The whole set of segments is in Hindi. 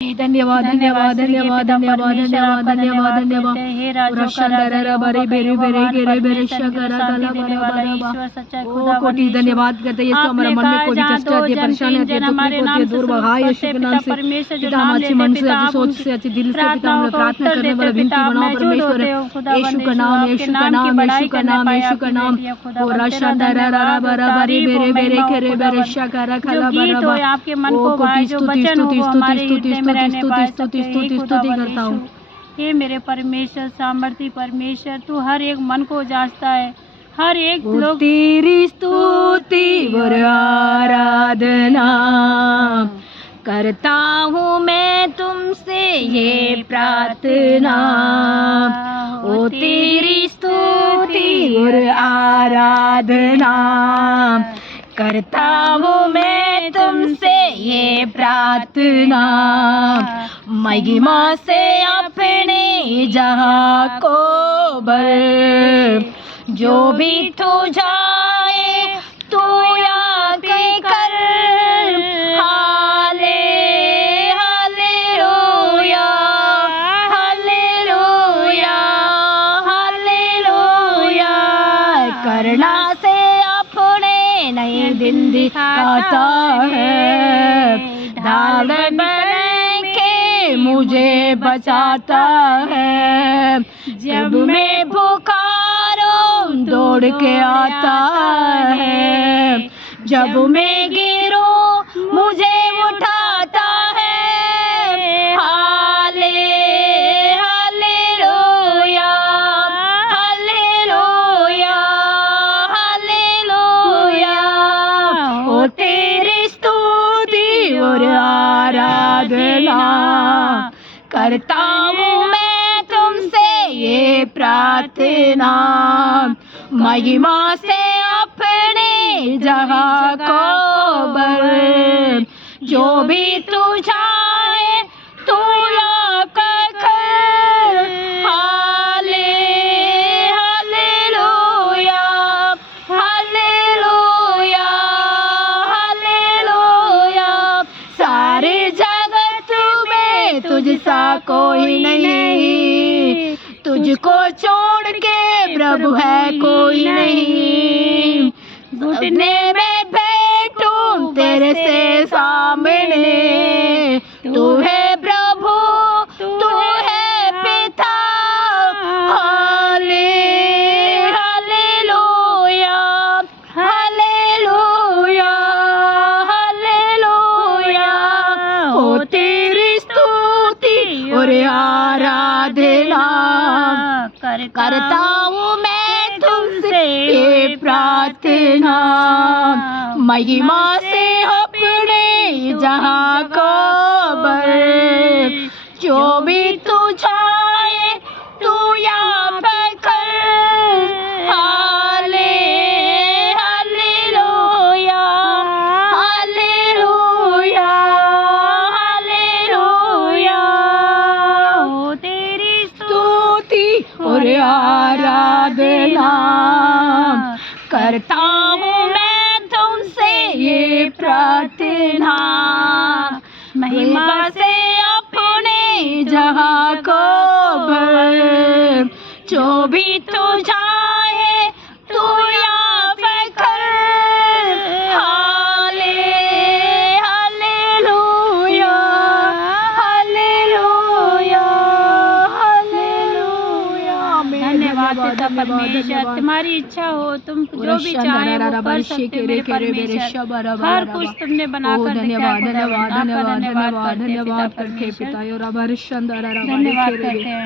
धन्यवाद धन्यवाद धन्यवाद धन्यवाद धन्यवाद धन्यवाद धन्यवाद बरे बेरे बेरे गेरे बेरे शकरा गला बरा ओ कोटि धन्यवाद करते हैं। हमारे मन में कोई भी कष्ट आती है, परेशानी आती है, दुख होती है, दूर भगाए यीशु के नाम से। पिता हम अच्छे मन से, अच्छी सोच से, अच्छे दिल से पिता हम प्रार्थना करने वाला विनती बनाओ परमेश्वर। यीशु का नाम, यीशु का नाम, यीशु का नाम, यीशु का नाम। ओ रशंदरा बरा बरे बेरे बेरे गेरे बेरे शकरा गला बरा ओ कोटि स्तुति स्तुति स्तुति स्तुति स्तुति स्तुति स्तुति स्तुति करता हूँ। हे मेरे परमेश्वर, सामर्थी परमेश्वर, तू हर एक मन को जांचता है, हर एक लोग तेरी स्तुति और आराधना करता हूँ मैं तुमसे ये प्रार्थना। ओ तेरी स्तुति और आराधना करता हूँ मैं तुमसे ये प्रार्थना। महिमा से अपने जहाँ को भर, जो भी तू जाए तू आके कर। हाले हालेलुया हालेलुया हालेलुया। करना से अपने नए दिन दिखाता है, ढाल बन के मुझे बचाता है। जब मैं पुकारूं दौड़ के आता है, जब मैं गिरूं मुझे उठाता है। हाले हालेलुया हालेलुया हालेलुया। ओ तेरी स्तुति और आराधना करता हूँ मैं तुमसे ये प्रार्थना। महिमा से अपने जगह को भर, जो भी तू चाहे तू आकर कर। हाले हालेलुया हालेलुया हालेलुया। सारे जगत में तुझसा कोई नहीं, तुझको छोड़ के प्रभु है कोई नहीं। घुटने में बैठूं तेरे से सामने, तू है प्रभु तू है पिता। हाले हालेलुया हालेलुया हालेलुया। ओ तेरी स्तुति और आराधना करता हूँ मैं तुमसे ये प्रार्थना। महिमा से अपने जहाँ को भर, जो भी तू चाहे तू यहाँ पर कर। हाले हालेलुया हालेलुया हालेलुया। ओ तेरी स्तुति और आराधना करता हूँ मैं तुमसे ये प्रार्थना। महिमा से अपने जहाँ को भर, जो भी तू चाहे तू यहाँ पर कर। हाले हालेलुया हालेलुया हालेलुया। धन्यवाद पिता परमेश्वर, तुम्हारी इच्छा हो तुम जो भी चाहे वो कर सकते हो मेरे परमेश्वर। हर कुछ तुमने बनाकर धन्यवाद धन्यवाद धन्यवाद धन्यवाद धन्यवाद करके पिता धन्यवाद करते हैं।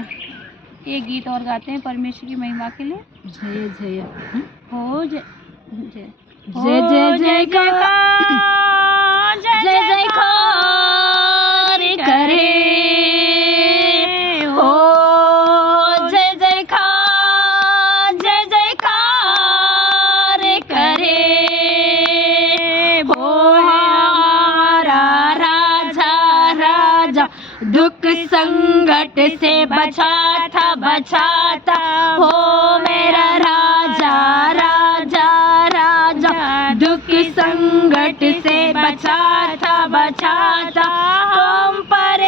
एक गीत और गाते हैं परमेश्वर की महिमा के लिए। जय जय हो जय जय जय जय जय का जय जयकार करे। हो जय जयकार जय जयकार करे। हो हमारा राजा राजा दुख संकट से बचाता हो मेरा राजा राजा राजा दुख संकट से बचाता हम पर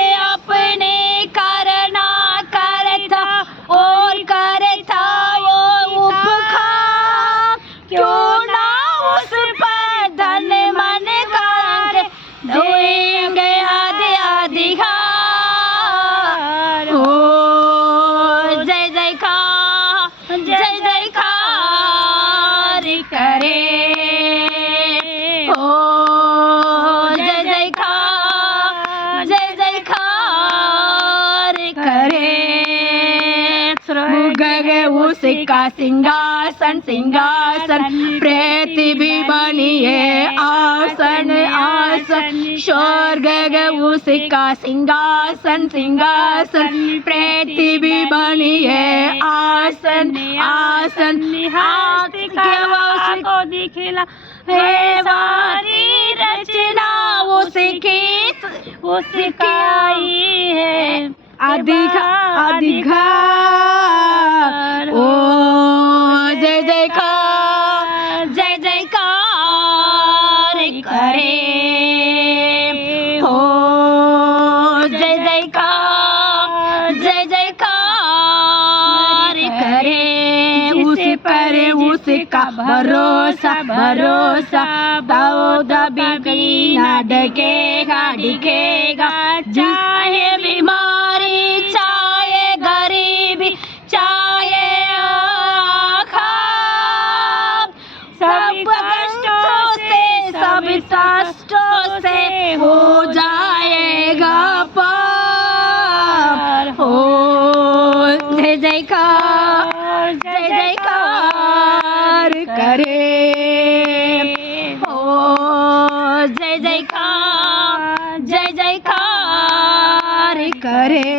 उसी का सिंहासन सिंहासन, पृथ्वी बनी है आसन आसन, स्वर्ग उसी का सिंहासन सिंहासन, पृथ्वी बनी है आसन आसन, हाथ के को दिखला है सारी रचना उसकी आई है अधिकार ओ जय जयकार जय जयकार करे हो, जय जयकार जय जयकार करे, उस पर उसका भरोसा भरोसा, तो दबी ना डकेगा दिखेगा, चाहे बीमारी चाहे गरीबी चाहे आखा, सब कष्टों से हो जाएगा पार हो, जय जयकार करे हो, जय जयकार करे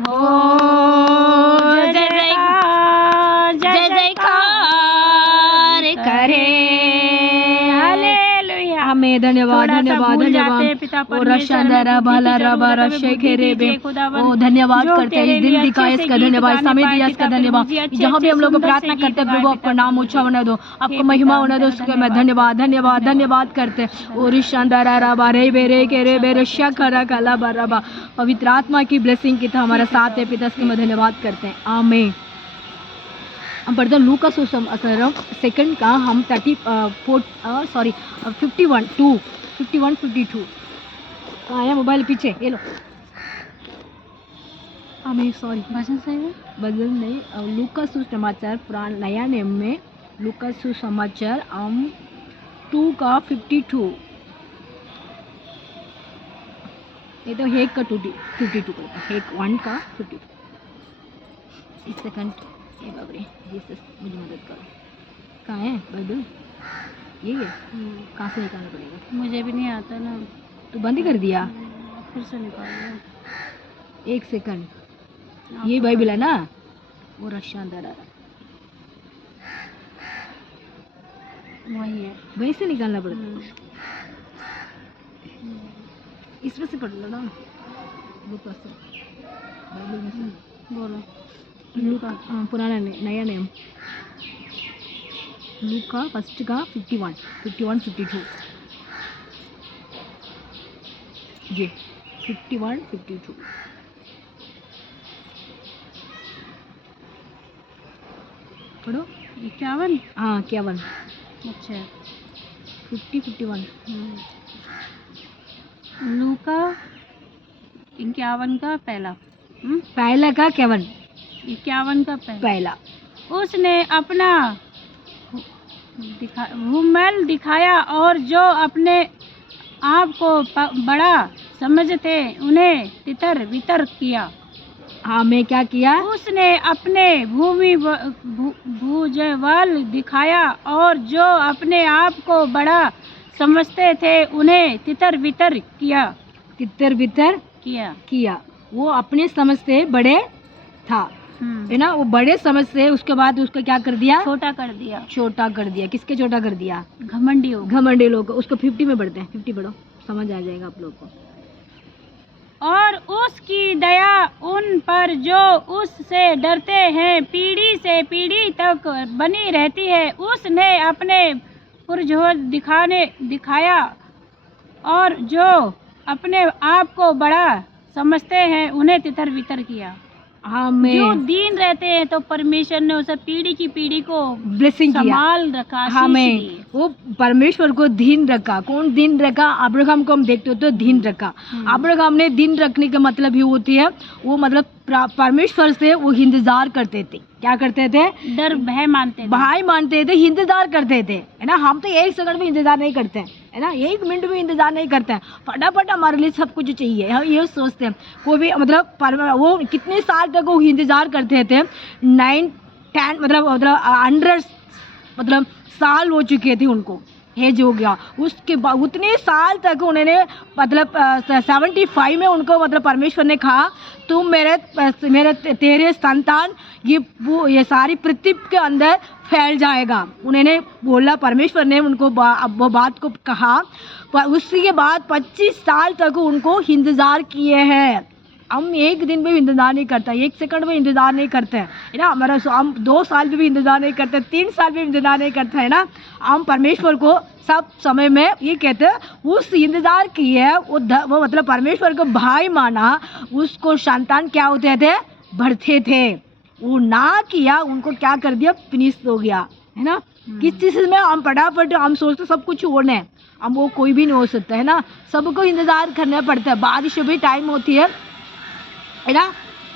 हो, जय जयकार करे। हालेलुया। हमें धन्यवाद धन्यवाद धन्यवाद पिता ओ रशंदरा बाला रबा रशेखेरे बे, ओ धन्यवाद करते हैं इस दिन दिखाए इसका धन्यवाद, समय दिया इसका धन्यवाद, जहाँ भी हम लोग प्रार्थना करते हैं प्रभु आपका नाम ऊंचा होने दो, आपको महिमा होने दो, उसके मैं धन्यवाद धन्यवाद धन्यवाद करते हैं। ओ रिशंदरा रबा रे बेरे केरे बेरे शखरा कला बरबा, पवित्र आत्मा की ब्लेसिंग की था हमारा साथ है पिता, इसके मैं धन्यवाद करते हैं। आमीन। हम पढ़ते हैं लूका सुसमाचार सेकंड का हम 51-52 कहाँ है मोबाइल पीछे ये लो, हमें सॉरी भजन सही है, भजन नहीं, लूका सुसमाचार पुराना नया नेम में लूका सुसमाचार हम 2 का 52, ये तो हेक का 52 का, हेक 1 का 52। एक सेकंड, ये बाबरे जीसस मुझे मदद करो, कहाँ है बाइबल, ये है कहाँ से निकालना पड़ेगा, मुझे भी नहीं आता ना, तो बंद ही कर दिया, फिर से निकालो। एक सेकंड, ये बाइबल है ना, वो रशांदर वही है, वहीं से निकालना पड़ता है, इसमें से पढ़ लो ना, लूका से बाइबल में से बोलो। लूका पुराना नया नेम लूका फर्स्ट का 51-52 जी 51-52 पढ़ो 51। हाँ 51 अच्छा 50-51 लूका 51 का पहला, पहला का 51 51 का पहला, उसने अपना हुम्मल दिखाया और जो अपने आप को बड़ा समझते उन्हें तितर बितर किया। हाँ मैं क्या किया, उसने अपने भुजबल दिखाया और जो अपने आप को बड़ा समझते थे उन्हें तितर बितर किया। तितर बितर किया, वो अपने समझ से बड़े था है ना, वो बड़े समझ से उसके बाद उसको क्या कर दिया, छोटा कर दिया। किसके छोटा कर दिया, घमंडी लोग। उसको 50 में बढ़ते हैं, 50 बढ़ो, समझ आ जाएगा आप लोग को। और उसकी दया उन पर जो उससे डरते हैं पीढ़ी से पीढ़ी तक बनी रहती है। उसने अपने पुरजोर दिखाया और जो अपने आप को बड़ा समझते हैं उन्हें तितर बितर किया। हमें जो दीन रहते हैं तो परमेश्वर ने उसे पीढ़ी की पीढ़ी को ब्लेसिंग संभाल रखा। हमें वो परमेश्वर को दीन रखा। कौन दीन रखा, अब्राहम को हम देखते हो तो दीन रखा। अब्राहम ने दीन रखने का मतलब ही होती है वो मतलब परमेश्वर से वो इंतजार करते थे। क्या करते थे? डर भय मानते थे, भाई मानते थे, इंतजार करते थे, है ना। हम तो एक सेकंड भी इंतजार नहीं करते हैं, है ना, 1 मिनट भी इंतजार नहीं करते हैं, फटाफट हमारे लिए सब कुछ चाहिए, हम ये सोचते हैं। कोई भी मतलब वो कितने साल तक वो इंतजार करते थे, 9 10 मतलब 100 मतलब साल हो चुके थे उनको, एज हो गया। उसके बाद उतने साल तक उन्होंने मतलब 75 में उनको मतलब परमेश्वर ने कहा तुम मेरे तेरे संतान ये सारी पृथ्वी के अंदर फैल जाएगा। उन्होंने बोला, परमेश्वर ने उनको वो बात को कहा। पर उसके बाद 25 साल तक उनको इंतज़ार किए हैं। हम 1 दिन भी इंतज़ार नहीं करते, 1 सेकंड भी इंतज़ार नहीं करते हैं, है ना। हमारा हम 2 साल भी इंतज़ार नहीं करते, 3 साल भी इंतज़ार नहीं करते, है ना। हम परमेश्वर को सब समय में ये कहते हैं, उस इंतज़ार किए वो मतलब परमेश्वर को भाई माना, उसको संतान क्या होते थे? बढ़ते थे। वो ना किया, उनको क्या कर दिया? फिनिश हो गया, है ना। किस चीज़ में हम फटाफट हम सोचते सब कुछ होना है, हम वो कोई भी नहीं हो सकता, है ना। सबको इंतज़ार करना पड़ता है। बारिश भी टाइम होती है ना।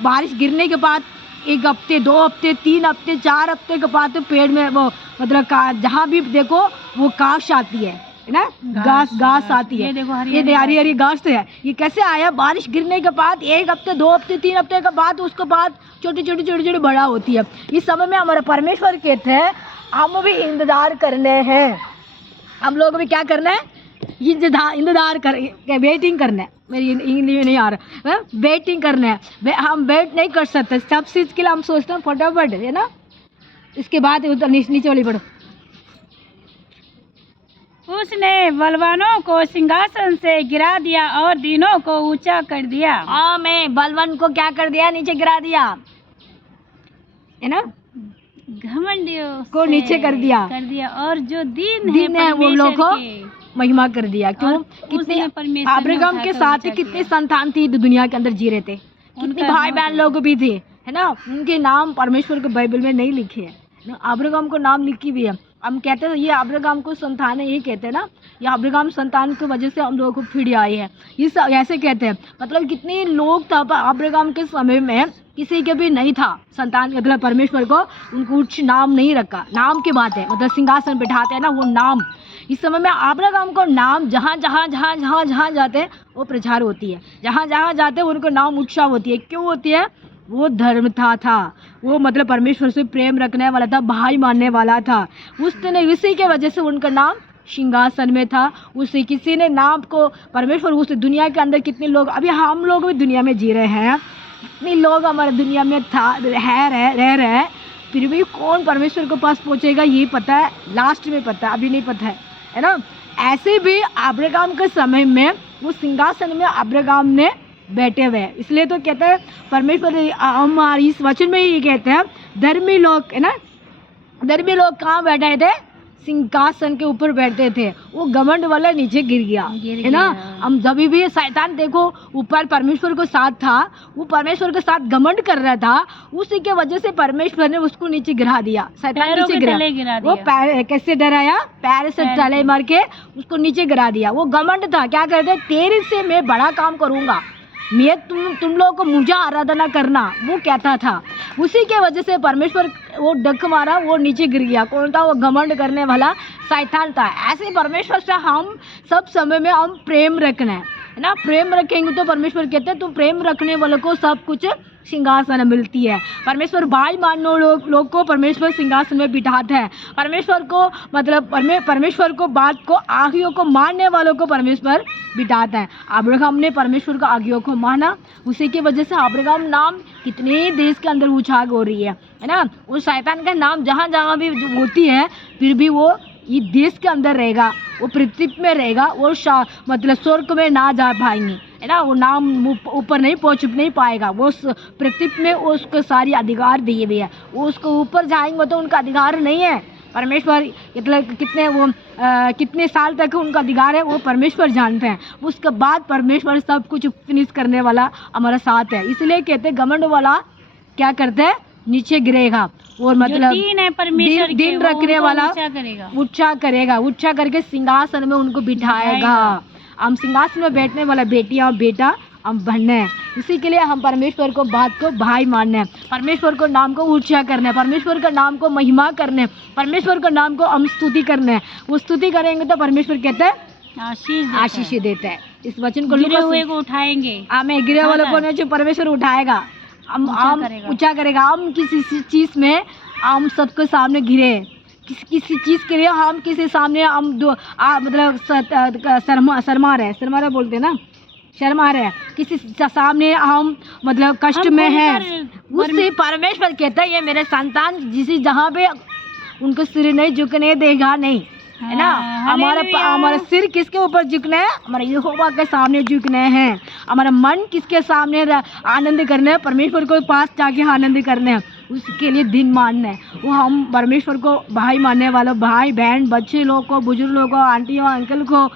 बारिश गिरने के बाद 1 हफ्ते, 2 हफ्ते, 3 हफ्ते, 4 हफ्ते के बाद तो पेड़ में वो मतलब जहाँ भी देखो वो घास आती है ना, घास आती है। ये हरी हरी घास तो है। ये कैसे आया? बारिश गिरने के बाद 1 हफ्ते, 2 हफ्ते, 3 हफ्ते के बाद उसके बाद छोटी बड़ा होती है। इस समय में हमारा परमेश्वर कहते हैं हम भी इंतज़ार करने हैं। हम लोग भी क्या करना है? इंतज़ार कर, वेटिंग करना है। मेरी इंग्लिश में नहीं आ रहा, वेटिंग करना है। हम वेट नहीं कर सकते, सब चीज़ के लिए हम सोचते हैं फटाफट, है ना। इसके बाद नीचे वाली पढ़ो। उसने बलवानों को सिंहासन से गिरा दिया और दीनों को ऊंचा कर दिया। मैं बलवान को क्या कर दिया? नीचे गिरा दिया, है ना। घमंडियों को नीचे कर दिया और जो दीन है वो लोग को महिमा कर दिया। क्यों? कितने अब्राहम के साथ कितने संतान थी दुनिया के अंदर जी रहे थे, कितने भाई बहन लोग भी थे, है ना। उनके नाम परमेश्वर के बाइबल में नहीं लिखे हैं, अब्राहम को नाम लिखी भी है। हम कहते हैं ये अब्राहम को संतान है, ये कहते हैं ना, ये अब्राहम संतान की वजह से हम लोगों को पीढ़ी आई है, ये ऐसे कहते हैं। मतलब कितने लोग था अब्राहम के समय में, किसी के भी नहीं था संतान, मतलब परमेश्वर को उनको कुछ नाम नहीं रखा। नाम की बात है, मतलब सिंहासन बिठाते हैं ना, वो नाम। इस समय में अब्राहम को नाम जहाँ जाते हैं वो प्रचार होती है, जहाँ जाते हैं उनको नाम उत्साह होती है। क्यों होती है? वो धर्म था वो मतलब परमेश्वर से प्रेम रखने वाला था, भाई मानने वाला था। उसी के वजह से उनका नाम सिंहासन में था। उसी किसी ने नाम को परमेश्वर, उस दुनिया के अंदर कितने लोग, अभी हम लोग भी दुनिया में जी रहे हैं, कितने लोग हमारे दुनिया में रह रहे हैं, फिर भी कौन परमेश्वर के पास पहुंचेगा ये पता है, लास्ट में पता है, अभी नहीं पता है ना। ऐसे भी अब्राहम के समय में वो सिंहासन में अब्राहम ने बैठे हुए हैं। इसलिए तो कहते हैं परमेश्वर हमारी इस वचन में ही कहते हैं धर्मी लोग, है ना, धर्मी लोग कहाँ बैठे थे? सिंहासन के ऊपर बैठते थे। वो घमंड वाला नीचे गिर गया, है ना। हम जब भी शैतान देखो ऊपर परमेश्वर को साथ था, वो परमेश्वर के साथ घमंड कर रहा था, उसी के वजह से परमेश्वर ने उसको नीचे गिरा दिया। शैतान नीचे गिरा वो पैर कैसे डराया? पैर से तले मार के उसको नीचे गिरा दिया। वो घमंड था, क्या कहते? तेरे से मैं बड़ा काम करूंगा, मैं तुम लोगों को मुझे आराधना करना, वो कहता था। उसी के वजह से परमेश्वर वो डक मारा, वो नीचे गिर गया। कौन था? वो घमंड करने वाला शैतान था। ऐसे परमेश्वर से हम सब समय में हम प्रेम रखना है ना। प्रेम रखेंगे तो परमेश्वर कहते हैं तुम प्रेम रखने वालों को सब कुछ सिंहासन मिलती है। परमेश्वर भाई मानने लोग को परमेश्वर सिंहासन में बिठाते हैं। परमेश्वर को मतलब परमेश्वर को बात को आज्ञाओं को मानने वालों को परमेश्वर बिठाता है। अब्राहम ने परमेश्वर को आज्ञाओं को माना, उसी की वजह से अब्राहम नाम कितने देश के अंदर उछाल हो रही है ना। उस शैतान का नाम जहाँ भी होती है, फिर भी वो ये देश के अंदर रहेगा, वो पृथ्वी में रहेगा, वो मतलब स्वर्ग में ना जा पाएंगे, है ना। वो नाम ऊपर नहीं पहुंच नहीं पाएगा। वो पृथ्वी में उसको सारी अधिकार दिए हुए है, वो उसको ऊपर जाएंगे तो उनका अधिकार नहीं है। परमेश्वर मतलब कितने साल तक उनका अधिकार है वो परमेश्वर जानते हैं। उसके बाद परमेश्वर सब कुछ फिनिश करने वाला हमारा साथ है। इसलिए कहते घमंड वाला क्या करते हैं? नीचे गिरेगा। और मतलब दिन रखने वाला ऊंचा करके सिंहासन में उनको बिठाएगा। हम सिंहासन में बैठने वाला बेटियां और बेटा हम बनने हैं। इसी के लिए हम परमेश्वर को बात को भाई मानना है, परमेश्वर को नाम को ऊंचा करना है, परमेश्वर का नाम को महिमा करना है, परमेश्वर का नाम को हम स्तुति करना है। वो स्तुति करेंगे तो परमेश्वर कहते हैं आशीष देता है। इस वचन को गिरे हुए को उठाएंगे, हमें गिरे वालों को नहीं, जो परमेश्वर उठाएगा, हम ऊंचा करेगा। हम किसी चीज़ में हम सबके सामने गिरे, किसी चीज़ के लिए हम किसी सामने हम मतलब शर्मा रहे बोलते हैं ना, शर्मा रहे किसी सामने हम मतलब कष्ट में है, उससे परमेश्वर कहता है ये मेरे संतान जिसे जहाँ पे उनको सिर नहीं झुकने देगा, नहीं है ना। हमारा सिर किसके ऊपर झुकना है? हमारे यहोवा के सामने झुकना है। हमारा मन किसके सामने आनंद करना है? परमेश्वर को पास जाके आनंद करना है, उसके लिए दिन मानना है। वो हम परमेश्वर को भाई मानने वालों, भाई बहन बच्चे लोग को, बुजुर्ग लोगों को, आंटियों अंकल को,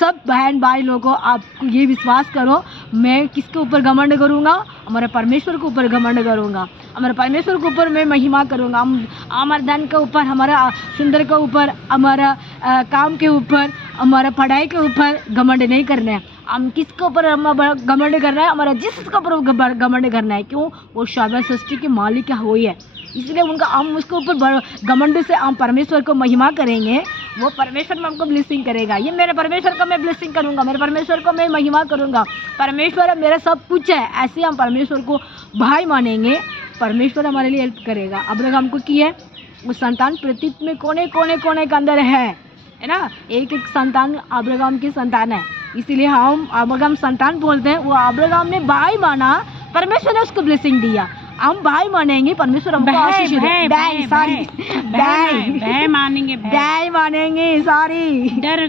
सब बहन भाई लोगों को आप ये विश्वास करो, मैं किसके ऊपर घमंड करूँगा? हमारे परमेश्वर के ऊपर घमंड करूँगा, हमारे परमेश्वर के ऊपर मैं महिमा करूँगा। हम हमारे धन के ऊपर, हमारा सुंदर के ऊपर, हमारा काम के ऊपर, हमारा पढ़ाई के ऊपर घमंड नहीं करना है। हम किसके ऊपर घमंड करना है? हमारा जिसके ऊपर घमंड करना है। क्यों? वो सर्व सृष्टि के मालिक हो ही है, इसलिए उनका हम उसके ऊपर घमंड से हम परमेश्वर को महिमा करेंगे, वो परमेश्वर में हमको ब्लेसिंग करेगा। ये मेरे परमेश्वर को मैं ब्लेसिंग करूँगा, मेरे परमेश्वर को मैं महिमा करूँगा, परमेश्वर मेरा सब कुछ है। ऐसे हम परमेश्वर को भाई मानेंगे, परमेश्वर हमारे लिए हेल्प करेगा। अब्राहम को की है, वो संतान पृथ्वी में कोने के अंदर है ना। एक संतान अब्राहम की संतान है, इसीलिए हम अब्राहम संतान बोलते हैं। वो अब्राहम ने भाई माना, परमेश्वर ने उसको ब्लेसिंग दिया। हम भाई मानेंगे, परमेश्वर हमको आशीष देगा। भाई मानेंगे, सॉरी डर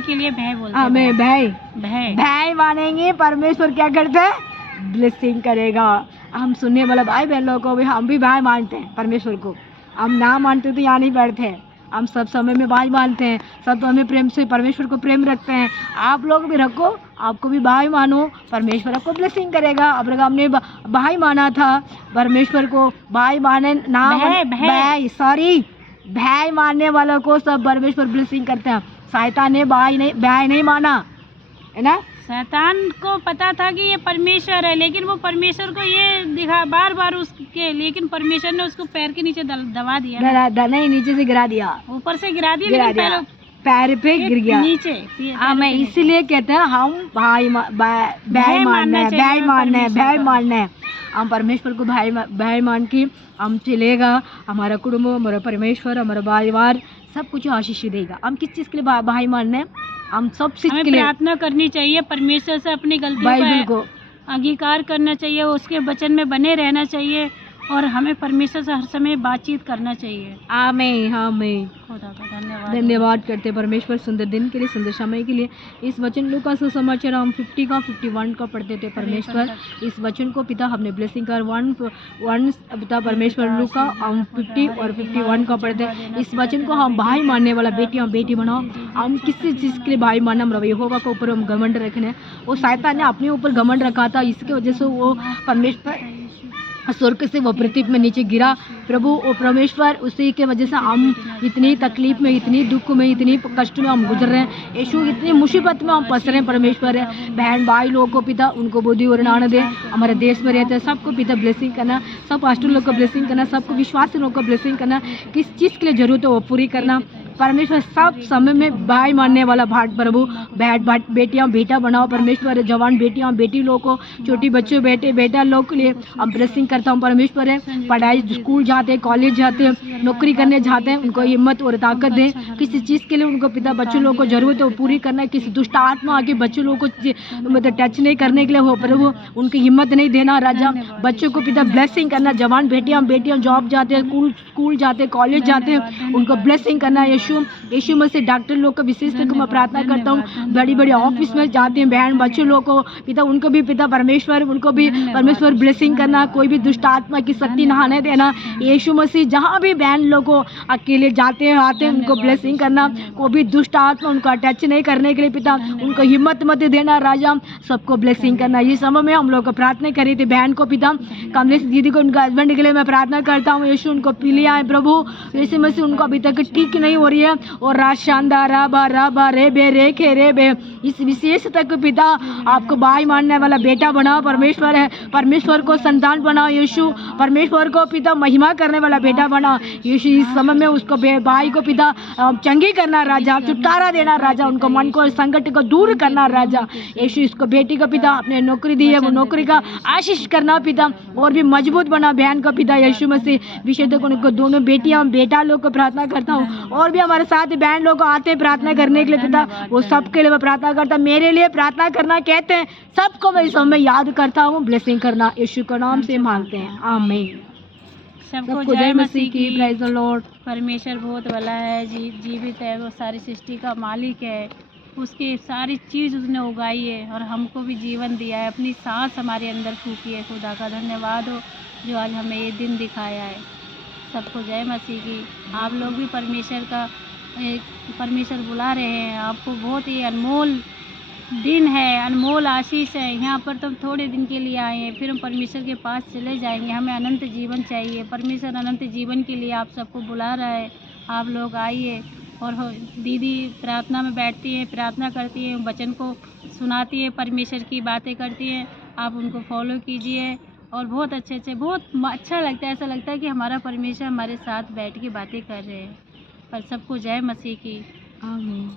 के लिए भाई बोलते हैं। हमें भाई मानेंगे, परमेश्वर क्या करते हैं? ब्लेसिंग करेगा। हम सुनने वाला भाई बहन लोगों को भी हम भी भाई मानते हैं परमेश्वर को। हम ना मानते तो यहाँ नहीं बैठते हैं, हम सब समय में भाई मानते हैं, सब हमें प्रेम से परमेश्वर को प्रेम रखते हैं। आप लोग भी रखो, आपको भी भाई मानो, परमेश्वर आपको ब्लेसिंग करेगा। अब्राहम ने भाई माना था, परमेश्वर को भाई माने ना भाई मानने वालों को सब परमेश्वर ब्लेसिंग करते हैं। शैतान ने भाई नहीं माना, है ना। शैतान को पता था कि ये परमेश्वर है, लेकिन वो परमेश्वर को ये दिखा बार उसके, लेकिन परमेश्वर ने उसको पैर के नीचे दबा दिया, नहीं नीचे से गिरा दिया, ऊपर से गिरा दिया, पैर पे गिर गया नीचे। मैं इसीलिए कहते हैं हम भाई मानना है। हम परमेश्वर को भाई मान के हम चलेगा, हमारा कुटुंब, हमारा परमेश्वर, हमारा परिवार सब कुछ आशीष देगा। हम किस चीज़ के लिए भाई मानना है? हम सब चीज़ के लिए प्रार्थना करनी चाहिए, परमेश्वर से अपनी गलतियों को अंगीकार करना चाहिए, उसके वचन में बने रहना चाहिए, और हमें परमेश्वर से हर समय बातचीत करना चाहिए। आमीन। धन्यवाद करते परमेश्वर सुंदर दिन के लिए, सुंदर समय के लिए। इस वचन लूका सुसमाचार हम 50 का 51 का पढ़ते थे। परमेश्वर इस वचन को पिता हमने ब्लेसिंग कर 1 पिता परमेश्वर लूका हम 50 और 51 का पढ़ते। इस वचन को हम भाई मानने वाला बेटी बनाओ। हम किसी चीज़ के लिए भाई मानना, हम यहोवा के ऊपर हम घमंड रखने। वो शैतान ने अपने ऊपर घमंड रखा था, इसकी वजह से वो परमेश्वर स्वर्ग से वो पृथ्वी में नीचे गिरा। प्रभु और परमेश्वर उसी के वजह से हम इतनी तकलीफ में, इतनी दुख में, इतनी कष्ट में हम गुजर रहे हैं। यीशु इतनी मुसीबत में हम फंस रहे हैं। परमेश्वर है बहन भाई लोगों को पिता उनको बुद्धि और ज्ञान दे। हमारे देश में रहते हैं सबको पिता ब्लेसिंग करना, सब पास्टर लोग को ब्लेसिंग करना, सबको विश्वासी लोग को ब्लेसिंग करना, किस चीज़ के लिए जरूरत है वो पूरी करना। परमेश्वर सब समय में भाई मानने वाला भाट प्रभु बेटियां बेटा बनाओ। परमेश्वर जवान बेटियां बेटी लोग को, छोटी बच्चे बेटा लोग के लिए हम ब्लेसिंग करता हूँ। परमेश्वर है पढ़ाई स्कूल जाते, कॉलेज जाते, नौकरी करने जाते हैं, उनको हिम्मत और ताकत दें। किसी चीज़ के लिए उनको पिता बच्चों लोग को जरूरत है वो पूरी करना है। किसी दुष्ट आत्मा आके बच्चों लोग को मतलब टच नहीं करने के लिए हो प्रभु उनकी हिम्मत नहीं देना। राजा बच्चों को पिता ब्लेसिंग करना। जवान बेटियां जॉब जाते हैं, स्कूल जाते, कॉलेज जाते हैं, उनको ब्लेसिंग करना। यीशु मसीह डॉक्टर लोग का विशेष करके मैं प्रार्थना करता हूँ। बड़ी बड़ी ऑफिस में जाते हैं बहन बच्चों लोग को पिता उनको भी पिता परमेश्वर उनको भी परमेश्वर ब्लेसिंग करना। कोई भी दुष्ट आत्मा की शक्ति ना आने देना। यीशु मसीह जहाँ भी बहन लोग को अकेले जाते हैं आते हैं उनको ब्लेसिंग करना। कोई भी दुष्ट आत्मा उनको अटैच नहीं करने के लिए पिता उनको हिम्मत मत देना। राजा सबको ब्लेसिंग करना। ये समय में हम लोग को प्रार्थना करी थी बहन को पिता कमलेश दीदी को उनके हस्बैंड के लिए मैं प्रार्थना करता हूँ। यीशु उनको पीलिया है प्रभु। यीशु मसीह उनको अभी तक ठीक नहीं हो रही है। और राशांदारा बारा बारे बेरे खेरे बे, इस विशेष तक पिता आपको भाई मानने वाला बेटा बनाओ, परमेश्वर है, परमेश्वर को संतान बनाओ यीशु, परमेश्वर को पिता महिमा करने वाला बेटा बनाओ यीशु। इस समय में उसको भाई को पिता चंगी करना राजा, छुटकारा देना राजा, उनको मन को संकट को दूर करना राजा यीशु। इसको बेटी को पिता अपने नौकरी दी है, वो नौकरी का आशीष करना पिता, और भी मजबूत बना बहन को पिता यीशु मसीह। विशेष तक उनको दोनों बेटियां बेटा लोग को प्रार्थना करता हूँ, और भी हमारे साथ बहन लोग आते हैं प्रार्थना करने के लिए पिता, वो सबके लिए मैं प्रार्थना करता, मेरे लिए प्रार्थना करना कहते हैं, सबको मैं इस समय याद करता हूँ, ब्लेसिंग करना यीशु के नाम से मांगते हैं, आमीन। सबको जय मसीह की। Praise the Lord. परमेश्वर बहुत भला है, जीवित है, वो सारी सृष्टि का मालिक है, उसकी सारी चीज़ उसने उगाई है और हमको भी जीवन दिया है, अपनी सांस हमारे अंदर फूकी है। खुदा का धन्यवाद हो जो आज हमें ये दिन दिखाया है। सबको जय मसीह की। आप लोग भी परमेश्वर बुला रहे हैं, आपको बहुत ही अनमोल दिन है, अनमोल आशीष है। यहाँ पर तो हम थोड़े दिन के लिए आए हैं, फिर हम परमेश्वर के पास चले जाएंगे। हमें अनंत जीवन चाहिए, परमेश्वर अनंत जीवन के लिए आप सबको बुला रहा है। आप लोग आइए। और दीदी प्रार्थना में बैठती हैं, प्रार्थना करती हैं, वचन को सुनाती है, परमेश्वर की बातें करती हैं, आप उनको फॉलो कीजिए। और बहुत अच्छे बहुत अच्छा लगता है, ऐसा लगता है कि हमारा परमेश्वर हमारे साथ बैठ के बातें कर रहे हैं। पर सबको जय मसीह की। आमीन।